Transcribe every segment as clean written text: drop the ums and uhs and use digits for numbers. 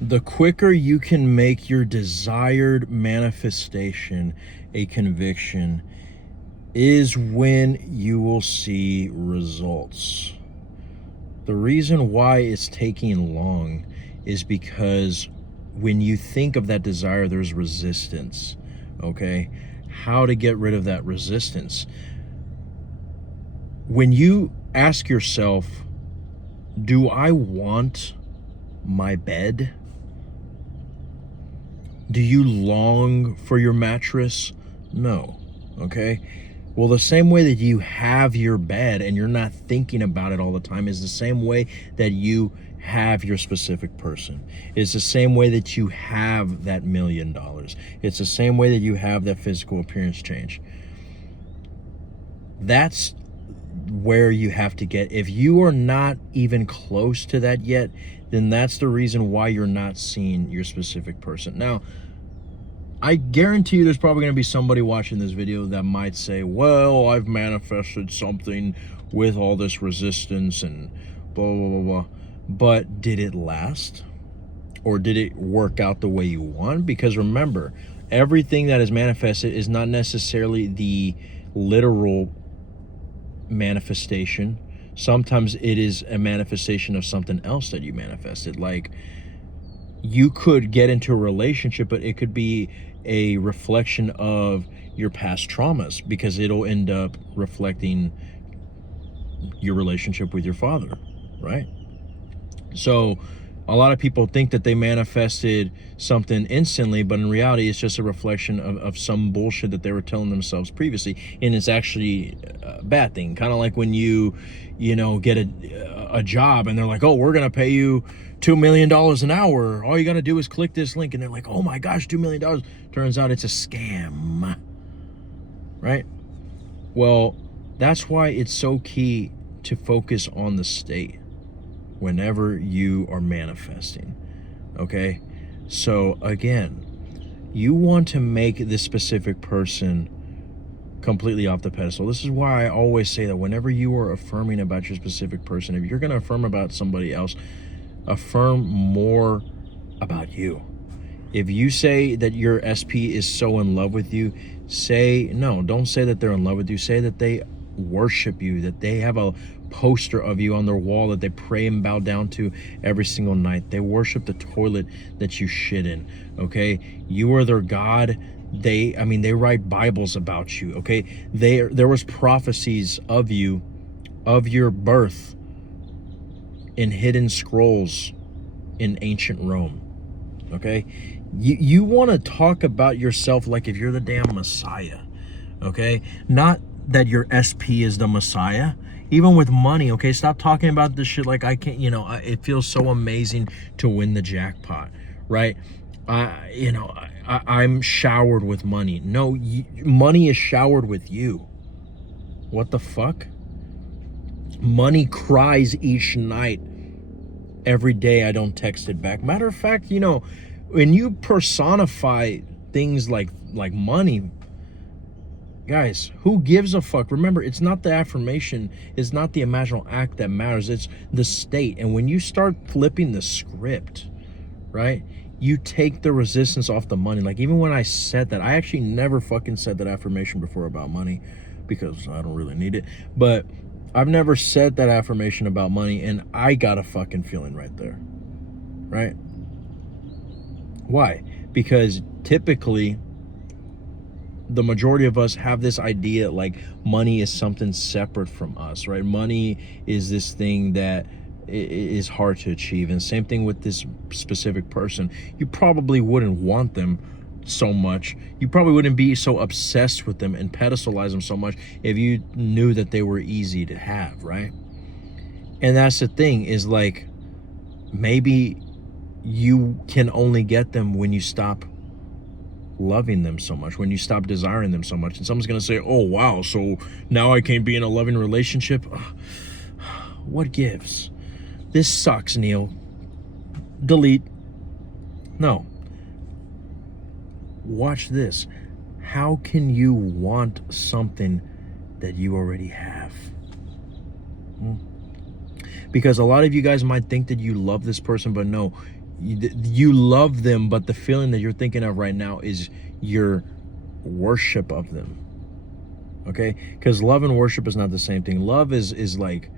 The quicker you can make your desired manifestation a conviction is when you will see results. The reason why it's taking long is because when you think of that desire, there's resistance. Okay? How to get rid of that resistance? When you ask yourself, do I want my bed? Do you long for your mattress? No. Okay? Well, the same way that you have your bed and you're not thinking about it all the time is the same way that you have your specific person. It's the same way that you have that $1 million. It's the same way that you have that physical appearance change. That's where you have to get. If you are not even close to that yet, then that's the reason why you're not seeing your specific person. Now, I guarantee you there's probably going to be somebody watching this video that might say, well, I've manifested something with all this resistance and blah, blah, blah, blah. But did it last? Or did it work out the way you want? Because remember, everything that is manifested is not necessarily the literal manifestation. Sometimes it is a manifestation of something else that you manifested. Like, you could get into a relationship, but it could be a reflection of your past traumas, because it'll end up reflecting your relationship with your father, right? So a lot of people think that they manifested something instantly, but in reality, it's just a reflection of some bullshit that they were telling themselves previously, and it's actually a bad thing. Kind of like when you get a job and they're like, oh, we're gonna pay you $2 million an hour. All you gotta do is click this link, and they're like, oh my gosh, $2 million. Turns out it's a scam, right? Well, that's why it's so key to focus on the state whenever you are manifesting. Okay? So again, you want to make this specific person completely off the pedestal. This is why I always say that whenever you are affirming about your specific person, if you're going to affirm about somebody else, affirm more about you. If you say that your SP is so in love with you, don't say that they're in love with you. Say that they worship you, that they have a poster of you on their wall that they pray and bow down to every single night. They worship the toilet that you shit in. Okay? You are their God. They write Bibles about you. Okay? There was prophecies of you, of your birth, in hidden scrolls in ancient Rome. Okay? You want to talk about yourself like if you're the damn Messiah. Okay? Not that your SP is the Messiah. Even with money, okay? Stop talking about this shit like I can't, it feels so amazing to win the jackpot, right? I'm showered with money. No, money is showered with you. What the fuck? Money cries each night. Every day I don't text it back. Matter of fact, when you personify things like money, guys, who gives a fuck? Remember, it's not the affirmation, it's not the imaginal act that matters, it's the state. And when you start flipping the script, right, you take the resistance off the money. Like, even when I said that, I actually never fucking said that affirmation before about money, because I don't really need it. But I've never said that affirmation about money, and I got a fucking feeling right there, right? Why? Because typically, the majority of us have this idea like money is something separate from us, right? Money is this thing that is hard to achieve. And same thing with this specific person. You probably wouldn't want them so much. You probably wouldn't be so obsessed with them and pedestalize them so much if you knew that they were easy to have, right? And that's the thing, is like, maybe you can only get them when you stop loving them so much, when you stop desiring them so much. And someone's gonna say, oh wow, so now I can't be in a loving relationship? What gives? This sucks, Neil. Delete. No. Watch this. How can you want something that you already have? Because a lot of you guys might think that you love this person, but no, You love them, but the feeling that you're thinking of right now is your worship of them. Okay? Because love and worship is not the same thing. Love is like,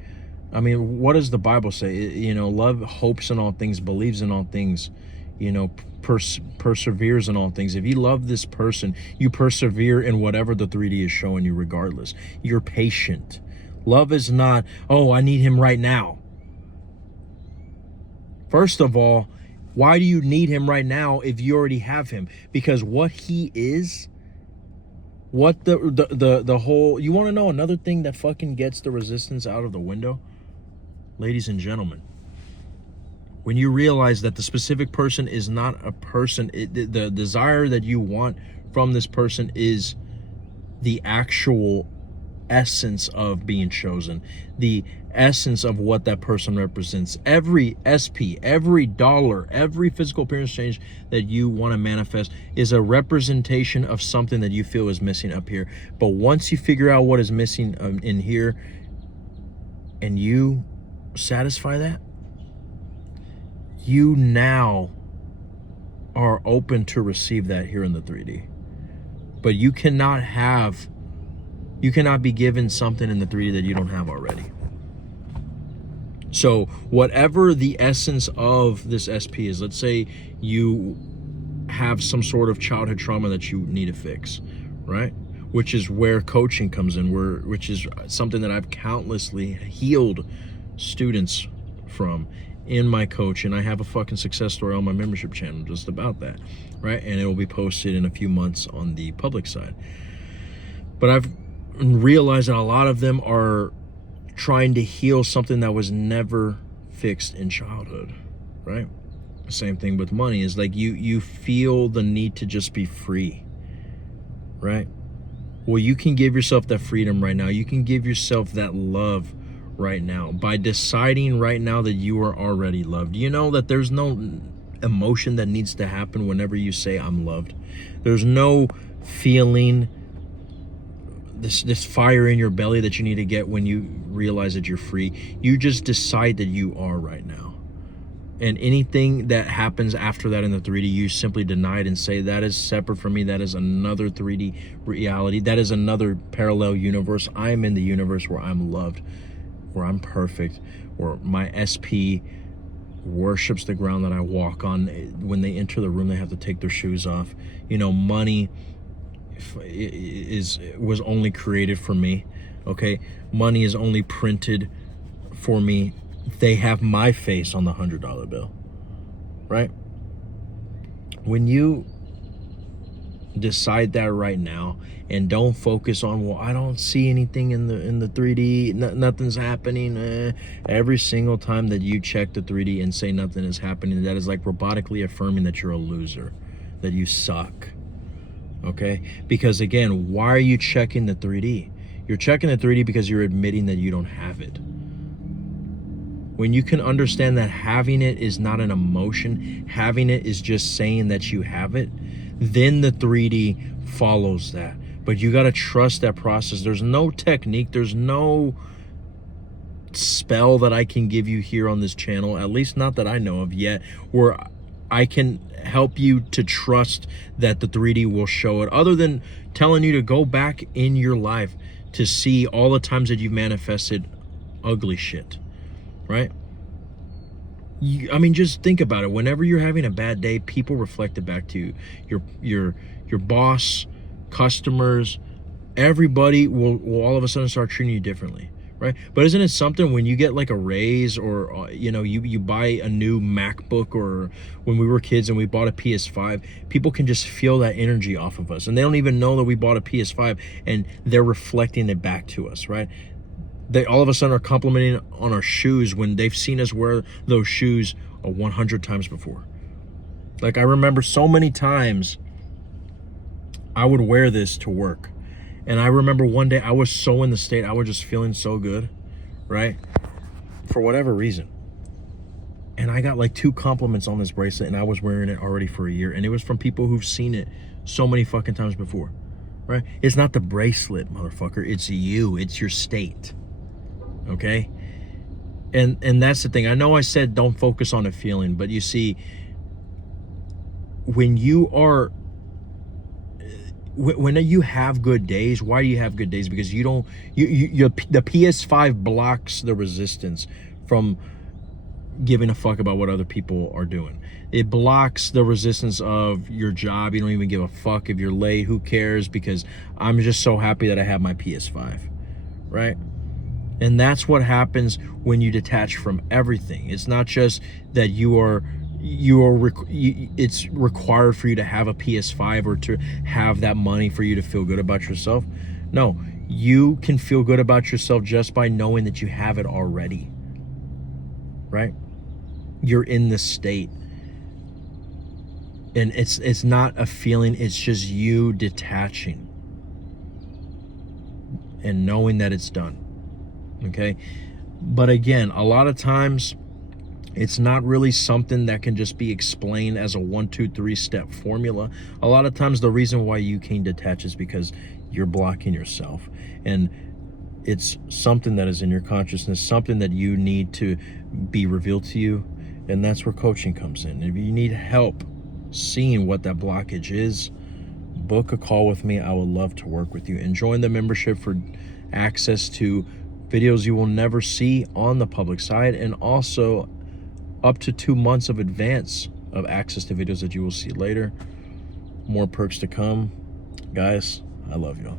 I mean, what does the Bible say? You know, love hopes in all things, believes in all things, you know, perseveres in all things. If you love this person, you persevere in whatever the 3D is showing you regardless. You're patient. Love is not, oh, I need him right now. First of all, why do you need him right now if you already have him? Because what he is, what the whole, you want to know another thing that fucking gets the resistance out of the window? Ladies and gentlemen, when you realize that the specific person is not a person, the desire that you want from this person is the actual essence of being chosen, the essence of what that person represents. Every SP, every dollar, every physical appearance change that you want to manifest is a representation of something that you feel is missing up here. But once you figure out what is missing in here and you satisfy that, you now are open to receive that here in the 3D. But you cannot be given something in the 3D that you don't have already. So whatever the essence of this SP is, let's say you have some sort of childhood trauma that you need to fix, right? Which is where coaching comes in, which is something that I've countlessly healed students from in my coach, and I have a fucking success story on my membership channel just about that, right? And it will be posted in a few months on the public side. But I've realized that a lot of them are trying to heal something that was never fixed in childhood, right? Same thing with money, is like you feel the need to just be free, right? Well, you can give yourself that freedom right now. You can give yourself that love right now by deciding right now that you are already loved. You know that there's no emotion that needs to happen whenever you say I'm loved. There's no feeling, this fire in your belly that you need to get when you realize that you're free. You just decide that you are right now. And anything that happens after that in the 3D, you simply deny it and say, that is separate from me. That is another 3D reality. That is another parallel universe. I'm in the universe where I'm loved, where I'm perfect, where my SP worships the ground that I walk on. When they enter the room, they have to take their shoes off. You know, money was only created for me, okay? Money is only printed for me. They have my face on the $100 bill, right? When you decide that right now and don't focus on, well, I don't see anything in the 3D, nothing's happening. Every single time that you check the 3D and say nothing is happening, that is like robotically affirming that you're a loser, that you suck. Okay? Because again, why are you checking the 3D? You're checking the 3D because you're admitting that you don't have it. When you can understand that having it is not an emotion, having it is just saying that you have it, then the 3D follows that. But you got to trust that process. There's no technique, there's no spell that I can give you here on this channel, at least not that I know of yet, where I can help you to trust that the 3D will show it, other than telling you to go back in your life to see all the times that you've manifested ugly shit, right? I mean, just think about it. Whenever you're having a bad day, people reflect it back to you. Your boss, customers, everybody will all of a sudden start treating you differently, right? But isn't it something when you get like a raise, or you know, you buy a new MacBook, or when we were kids and we bought a PS5, people can just feel that energy off of us, and they don't even know that we bought a PS5, and they're reflecting it back to us, right? They all of a sudden are complimenting on our shoes when they've seen us wear those shoes 100 times before. Like, I remember so many times I would wear this to work. And I remember one day I was so in the state, I was just feeling so good, right? For whatever reason. And I got like 2 compliments on this bracelet, and I was wearing it already for a year. And it was from people who've seen it so many fucking times before, right? It's not the bracelet, motherfucker. It's you. It's your state. Okay? And that's the thing. I know I said don't focus on a feeling, but you see, when you are when you have good days, why do you have good days? Because you don't the PS5 blocks the resistance from giving a fuck about what other people are doing. It blocks the resistance of your job. You don't even give a fuck if you're late. Who cares? Because I'm just so happy that I have my PS5, right? And that's what happens when you detach from everything. It's not just that it's required for you to have a PS5 or to have that money for you to feel good about yourself. No, you can feel good about yourself just by knowing that you have it already, right? You're in this state, and it's not a feeling, it's just you detaching and knowing that it's done. Okay, but again, a lot of times it's not really something that can just be explained as a 1, 2, 3 step formula. A lot of times the reason why you can't detach is because you're blocking yourself, and it's something that is in your consciousness, something that you need to be revealed to you. And that's where coaching comes in. If you need help seeing what that blockage is, book a call with me. I would love to work with you, and join the membership for access to videos you will never see on the public side, and also up to 2 months of advance of access to videos that you will see later. More perks to come. Guys, I love y'all.